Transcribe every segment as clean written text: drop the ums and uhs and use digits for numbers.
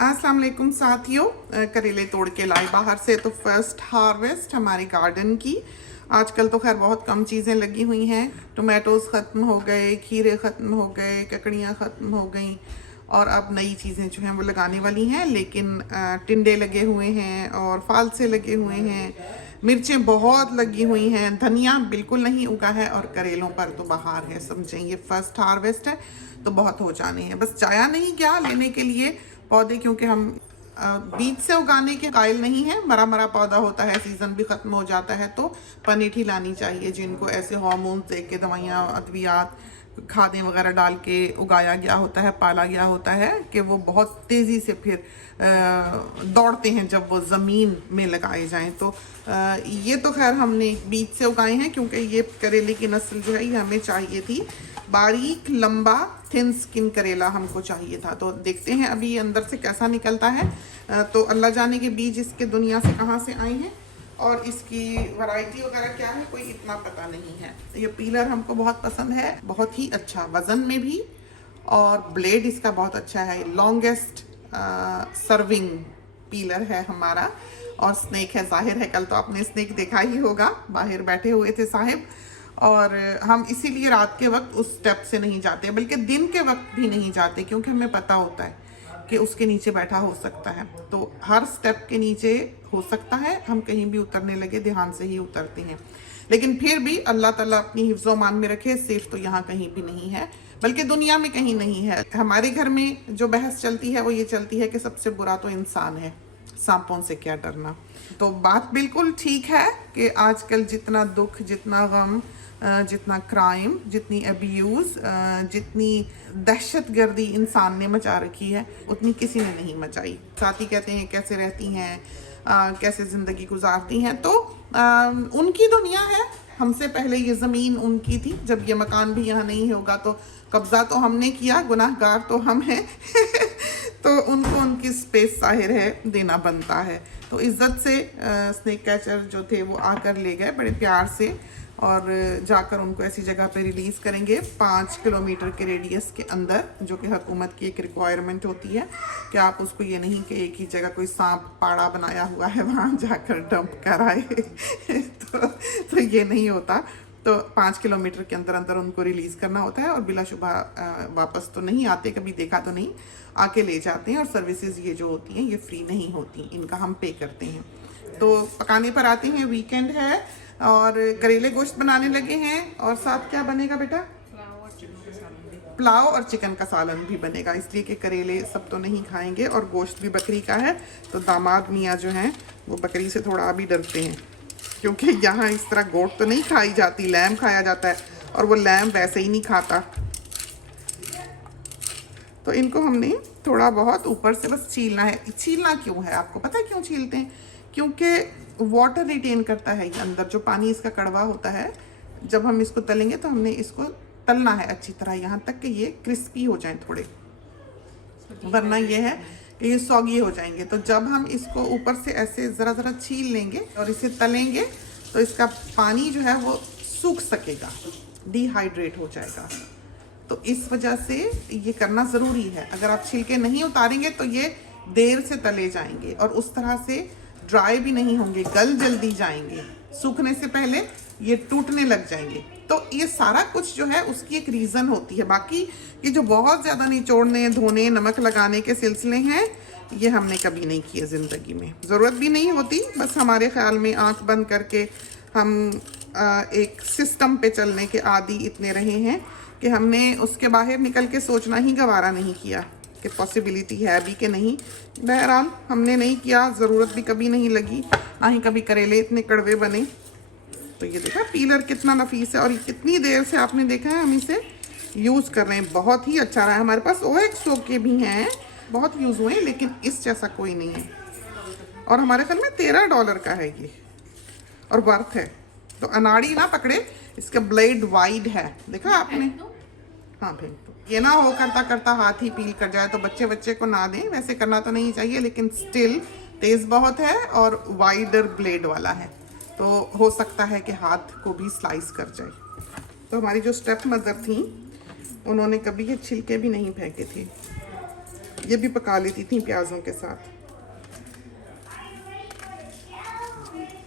अस्सलाम वालेकुम साथियों, करेले तोड़ के लाए बाहर से। तो फर्स्ट हार्वेस्ट हमारे गार्डन की। आजकल तो खैर बहुत कम चीज़ें लगी हुई हैं। टोमेटोज़ ख़त्म हो गए, खीरे ख़त्म हो गए, ककड़ियाँ ख़त्म हो गई और अब नई चीज़ें जो हैं वो लगाने वाली हैं। लेकिन टिंडे लगे हुए हैं और फालसे लगे हुए हैं, मिर्चें बहुत लगी हुई हैं, धनिया बिल्कुल नहीं उगा है और करेलों पर तो बहार है। समझें ये फर्स्ट हार्वेस्ट है तो बहुत हो जाने हैं। बस जाया नहीं क्या लेने के लिए पौधे, क्योंकि हम बीज से उगाने के कायल नहीं है। मरा मरा पौधा होता है, सीज़न भी ख़त्म हो जाता है तो पनीठी लानी चाहिए जिनको ऐसे हार्मोन्स दे के, दवाइयाँ, अद्वियात, खादें वगैरह डाल के उगाया गया होता है, पाला गया होता है कि वो बहुत तेज़ी से फिर दौड़ते हैं जब वो ज़मीन में लगाए जाएं। तो ये तो खैर हमने बीज से उगाए हैं क्योंकि ये करेले की नस्ल जो है ये हमें चाहिए थी। बारीक लंबा थिन स्किन करेला हमको चाहिए था। तो देखते हैं अभी अंदर से कैसा निकलता है। तो अल्लाह जाने के बीज इसके दुनिया से कहाँ से आए हैं और इसकी वैरायटी वगैरह क्या है कोई इतना पता नहीं है। ये पीलर हमको बहुत पसंद है, बहुत ही अच्छा, वज़न में भी, और ब्लेड इसका बहुत अच्छा है। लॉन्गेस्ट सर्विंग पीलर है हमारा। और स्नेक है, जाहिर है कल तो आपने स्नेक देखा ही होगा, बाहर बैठे हुए थे साहिब। और हम इसीलिए रात के वक्त उस स्टेप से नहीं जाते, बल्कि दिन के वक्त भी नहीं जाते, क्योंकि हमें पता होता है कि उसके नीचे बैठा हो सकता है। तो हर स्टेप के नीचे हो सकता है, हम कहीं भी उतरने लगे ध्यान से ही उतरते हैं। लेकिन फिर भी अल्लाह ताला अपनी हिफ्ज़ो मान में रखे, सेफ तो यहाँ कहीं भी नहीं है, बल्कि दुनिया में कहीं नहीं है। हमारे घर में जो बहस चलती है वो ये चलती है कि सबसे बुरा तो इंसान है, सांपों से क्या डरना। तो बात बिल्कुल ठीक है कि आजकल जितना दुख, जितना गम, जितना क्राइम, जितनी अब्यूज़, जितनी दहशतगर्दी इंसान ने मचा रखी है उतनी किसी ने नहीं मचाई। साथी कहते हैं कैसे रहती हैं, कैसे ज़िंदगी गुजारती हैं। तो उनकी दुनिया है, हमसे पहले ये ज़मीन उनकी थी। जब ये मकान भी यहाँ नहीं होगा तो कब्ज़ा तो हमने किया, गुनाहगार तो हम हैं तो उनको उनकी स्पेस जाहिर है देना बनता है। तो इज़्ज़त से स्नेक कैचर जो थे वो आकर ले गए बड़े प्यार से, और जाकर उनको ऐसी जगह पे रिलीज़ करेंगे 5 किलोमीटर के रेडियस के अंदर, जो कि हुकूमत की एक रिक्वायरमेंट होती है कि आप उसको ये नहीं कि एक ही जगह कोई सांप पाड़ा बनाया हुआ है वहाँ जाकर डंप कराए तो ये नहीं होता। तो 5 किलोमीटर के अंदर अंदर उनको रिलीज़ करना होता है और बिलाशुबा वापस तो नहीं आते, कभी देखा तो नहीं, आके ले जाते हैं। और सर्विसेज ये जो होती हैं ये फ्री नहीं होती, इनका हम पे करते हैं। तो पकाने पर आते हैं, वीकेंड है और करेले गोश्त बनाने लगे हैं। और साथ क्या बनेगा बेटा? पुलाव और चिकन का सालन भी बनेगा, इसलिए कि करेले सब तो नहीं खाएंगे और गोश्त भी बकरी का है। तो दामाद मियाँ जो हैं वो बकरी से थोड़ा भी डरते हैं, क्योंकि यहाँ इस तरह गोश्त तो नहीं खाई जाती, लैम खाया जाता है और वो लैम वैसे ही नहीं खाता। तो इनको हमने थोड़ा बहुत ऊपर से बस छीलना है। छीलना क्यों है आपको पता है क्यों छीलते हैं? क्योंकि वाटर रिटेन करता है ये अंदर, जो पानी इसका कड़वा होता है। जब हम इसको तलेंगे तो हमने इसको तलना है अच्छी तरह, यहाँ तक कि ये क्रिस्पी हो जाएं थोड़े, वरना ये है कि ये सॉगी हो जाएंगे। तो जब हम इसको ऊपर से ऐसे ज़रा ज़रा छील लेंगे और इसे तलेंगे तो इसका पानी जो है वो सूख सकेगा, डिहाइड्रेट हो जाएगा। तो इस वजह से ये करना ज़रूरी है। अगर आप छिलके नहीं उतारेंगे तो ये देर से तले जाएंगे और उस तरह से ड्राई भी नहीं होंगे, गल जल्दी जाएंगे, सूखने से पहले ये टूटने लग जाएंगे। तो ये सारा कुछ जो है उसकी एक रीज़न होती है। बाकी ये जो बहुत ज़्यादा निचोड़ने, धोने, नमक लगाने के सिलसिले हैं ये हमने कभी नहीं किए ज़िंदगी में, ज़रूरत भी नहीं होती। बस हमारे ख़्याल में आँख बंद करके हम एक सिस्टम पे चलने के आदी इतने रहे हैं कि हमने उसके बाहर निकल के सोचना ही गवारा नहीं किया कि पॉसिबिलिटी है भी कि नहीं। बहरहाल हमने नहीं किया, ज़रूरत भी कभी नहीं लगी, ना ही कभी करेले इतने कड़वे बने। तो ये देखा पीलर कितना नफीस है और कितनी देर से आपने देखा है हम इसे यूज़ कर रहे हैं। बहुत ही अच्छा रहा है। हमारे पास OXO के भी हैं, बहुत यूज़ हुए हैं, लेकिन इस जैसा कोई नहीं है। और हमारे ख्याल में $13 का है ये और वर्थ है। तो अनाड़ी ना पकड़े, इसका ब्लेड वाइड है, देखा आपने? हाँ फेंक दो, ये ना हो करता करता हाथ ही पील कर जाए। तो बच्चे को ना दें, वैसे करना तो नहीं चाहिए, लेकिन स्टिल तेज़ बहुत है और वाइडर ब्लेड वाला है, तो हो सकता है कि हाथ को भी स्लाइस कर जाए। तो हमारी जो स्टेप मदर थी उन्होंने कभी ये छिलके भी नहीं फेंके थे। ये भी पका लेती थी प्याज़ों के साथ।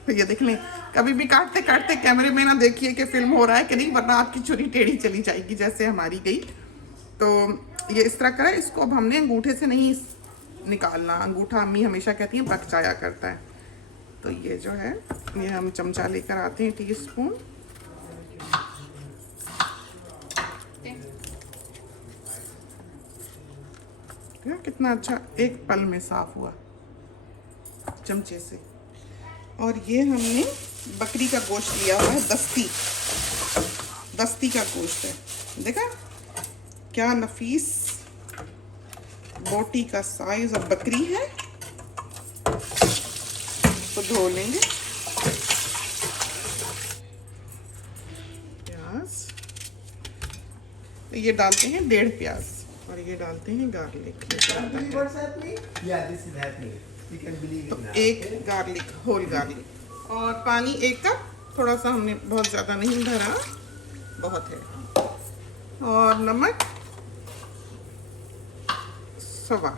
तो ये देख लें, कभी भी काटते काटते कैमरे में ना देखिए कि फिल्म हो रहा है कि नहीं, वरना आपकी छुरी टेढ़ी चली जाएगी जैसे हमारी गई। तो ये इस तरह करा। इसको अब हमने अंगूठे से नहीं निकालना, अंगूठा अम्मी हमेशा कहती है पक जाया करता है। तो ये जो है, ये हम चमचा लेकर आते हैं, टीस्पून। कितना अच्छा एक पल में साफ हुआ चमचे से। और ये हमने बकरी का गोश्त लिया हुआ है, दस्ती का गोश्त है। देखा क्या नफीस बोटी का साइज और बकरी है। तो धो लेंगे प्याज। तो ये डालते हैं 1.5 प्याज और ये डालते हैं गार्लिक। तो एक गार्लिक, होल गार्लिक। और पानी 1 कप, थोड़ा सा हमने बहुत ज़्यादा नहीं भरा, बहुत है। और नमक सवा।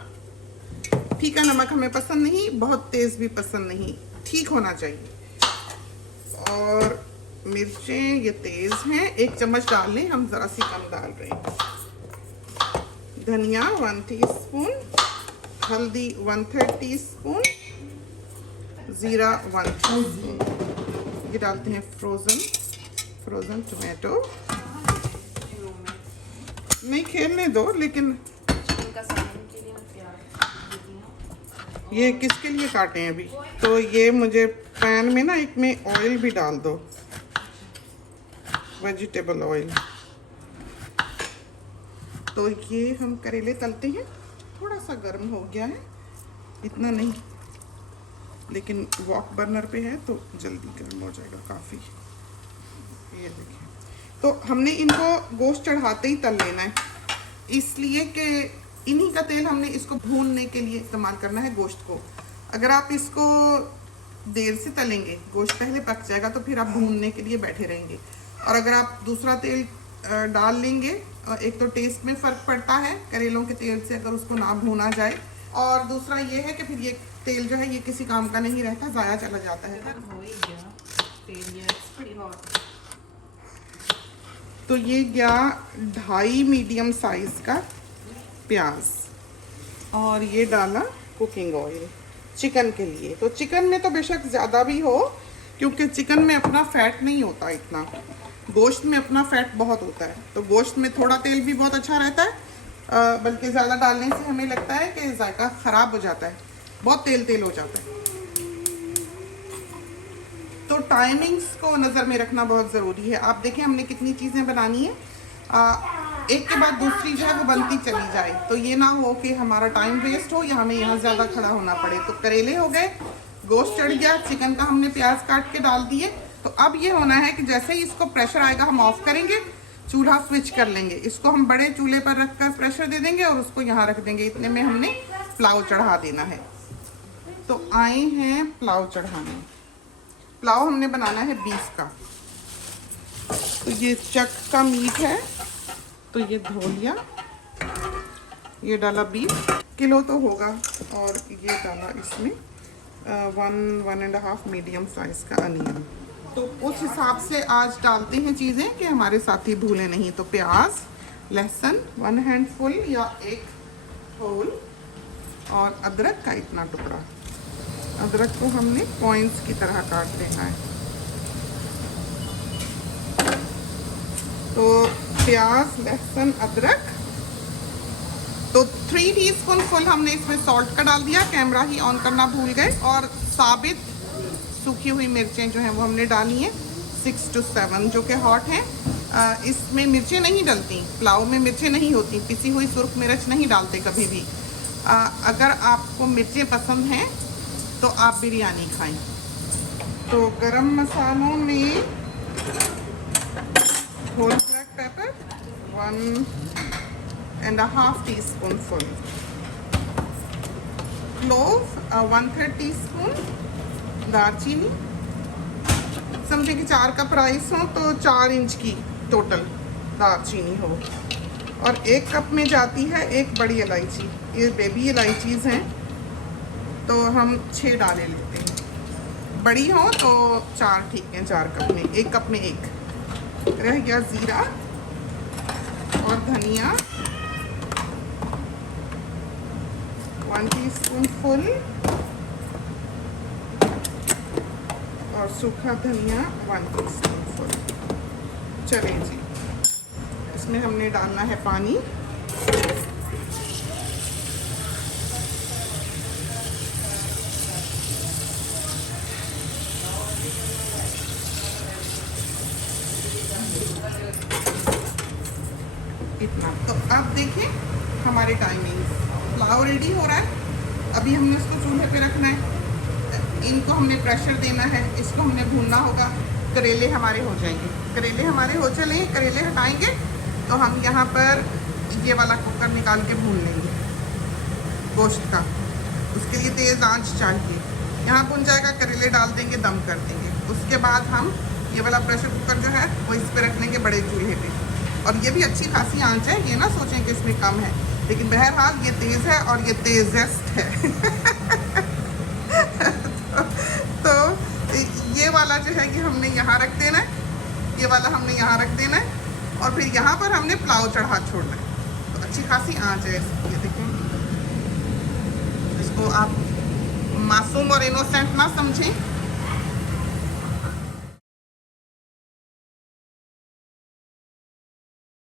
फीका नमक हमें पसंद नहीं, बहुत तेज़ भी पसंद नहीं, ठीक होना चाहिए। और मिर्चें ये तेज़ हैं, 1 चम्मच डाल लें, हम ज़रा सी कम डाल रहे हैं। धनिया 1 टीस्पून, हल्दी 1/3 टीस्पून, ज़ीरा 1 टीस्पून। ये डालते हैं फ्रोज़न टोमेटो। नहीं खेलने दो, लेकिन ये किसके लिए काटे हैं अभी? तो ये मुझे पैन में ना एक में ऑयल भी डाल दो, वेजिटेबल ऑयल। तो ये हम करेले तलते हैं, थोड़ा सा गर्म हो गया है, इतना नहीं, लेकिन वॉक बर्नर पे है तो जल्दी गर्म हो जाएगा काफ़ी। ये देखिए, तो हमने इनको गोश्त चढ़ाते ही तल लेना है, इसलिए कि इन्हीं का तेल हमने इसको भूनने के लिए इस्तेमाल करना है गोश्त को। अगर आप इसको देर से तलेंगे, गोश्त पहले पक जाएगा, तो फिर आप भूनने के लिए बैठे रहेंगे। और अगर आप दूसरा तेल डाल लेंगे, एक तो टेस्ट में फ़र्क पड़ता है करेलों के तेल से अगर उसको ना भूना जाए, और दूसरा ये है कि फिर ये तेल जो है ये किसी काम का नहीं रहता, ज़ाया चला जाता है। तो ये गया 2.5 मीडियम साइज़ का प्याज, और ये डाला कुकिंग ऑयल चिकन के लिए। तो चिकन में तो बेशक ज़्यादा भी हो, क्योंकि चिकन में अपना फ़ैट नहीं होता इतना, गोश्त में अपना फ़ैट बहुत होता है। तो गोश्त में थोड़ा तेल भी बहुत अच्छा रहता है, बल्कि ज़्यादा डालने से हमें लगता है कि जायका ख़राब हो जाता है, बहुत तेल हो जाता है। तो टाइमिंग्स को नज़र में रखना बहुत ज़रूरी है। आप देखें हमने कितनी चीज़ें बनानी है, एक के बाद दूसरी जो है वो बनती चली जाए, तो ये ना हो कि हमारा टाइम वेस्ट हो या हमें यहाँ ज़्यादा खड़ा होना पड़े। तो करेले हो गए, गोश्त चढ़ गया, चिकन का हमने प्याज काट के डाल दिए। तो अब ये होना है कि जैसे ही इसको प्रेशर आएगा हम ऑफ करेंगे, चूल्हा स्विच कर लेंगे, इसको हम बड़े चूल्हे पर रख कर प्रेशर दे देंगे और उसको यहाँ रख देंगे। इतने में हमने पुलाव चढ़ा देना है। तो आए हैं पुलाव चढ़ाने। पुलाव हमने बनाना है बीफ का। तो ये चक का मीट है, तो ये धो लिया, ये डाला बीफ, किलो तो होगा, और ये डाला इसमें 1.5 मीडियम साइज़ का अनियन। तो उस हिसाब से आज डालते हैं चीज़ें कि हमारे साथी भूले नहीं। तो प्याज, लहसुन 1 हैंडफुल या 1 होल, और अदरक का इतना टुकड़ा। अदरक को हमने पॉइंट्स की तरह काट लेना है। तो प्याज, लहसुन, अदरक, तो 3 टीस्पून फुल हमने इसमें सॉल्ट का डाल दिया, कैमरा ही ऑन करना भूल गए। और साबित सूखी हुई मिर्चें जो हैं वो हमने डाली हैं 6 to 7, जो कि हॉट हैं। इसमें मिर्चें नहीं डलती, पुलाव में मिर्चें नहीं होती, पिसी हुई सुर्ख मिर्च नहीं डालते कभी भी। अगर आपको मिर्चें पसंद हैं तो आप बिरयानी खाएं। तो गरम मसालों में whole black pepper 1.5 teaspoon full, clove 1/3 teaspoon, दालचीनी समझे कि 4 कप राइस हो तो 4 इंच की टोटल दालचीनी हो, और 1 कप में जाती है 1 बड़ी इलायची, ये बेबी इलायचीज़ हैं, तो हम 6 डाले लेते हैं। बड़ी हो तो 4 ठीक है, 4 कप में, 1 कप में 1। रह गया ज़ीरा और धनिया 1 टीस्पून फुल, और सूखा धनिया 1 टीस्पून फुल। चलें जी, इसमें हमने डालना है पानी। इतना। तो अब देखें हमारे टाइमिंग, पुलाव रेडी हो रहा है। अभी हमने इसको चूल्हे पे रखना है, इनको हमने प्रेशर देना है, इसको हमने भूनना होगा। करेले हमारे हो जाएंगे, करेले हमारे हो चले, करेले हटाएंगे तो हम यहाँ पर ये वाला कुकर निकाल के भून लेंगे गोश्त का। उसके लिए तेज़ आंच चाहिए। यहाँ भुन जाएगा, करेले डाल देंगे, दम कर देंगे। उसके बाद हम ये वाला प्रेशर कुकर जो है वो इस पर रख लेंगे, बड़े चूल्हे पे। और ये भी अच्छी खासी आंच है, ये ना सोचें कि इसमें कम है, लेकिन बहरहाल ये तेज़ है और ये तेज़ेस्ट है। तो ये वाला जो है कि हमने यहाँ रख देना है, ये वाला हमने यहाँ रख देना है, और फिर यहाँ पर हमने पुलाव चढ़ा छोड़ना है। तो अच्छी खासी आंच है इसकी। ये देखें, इसको आप मासूम और इनोसेंट ना समझें,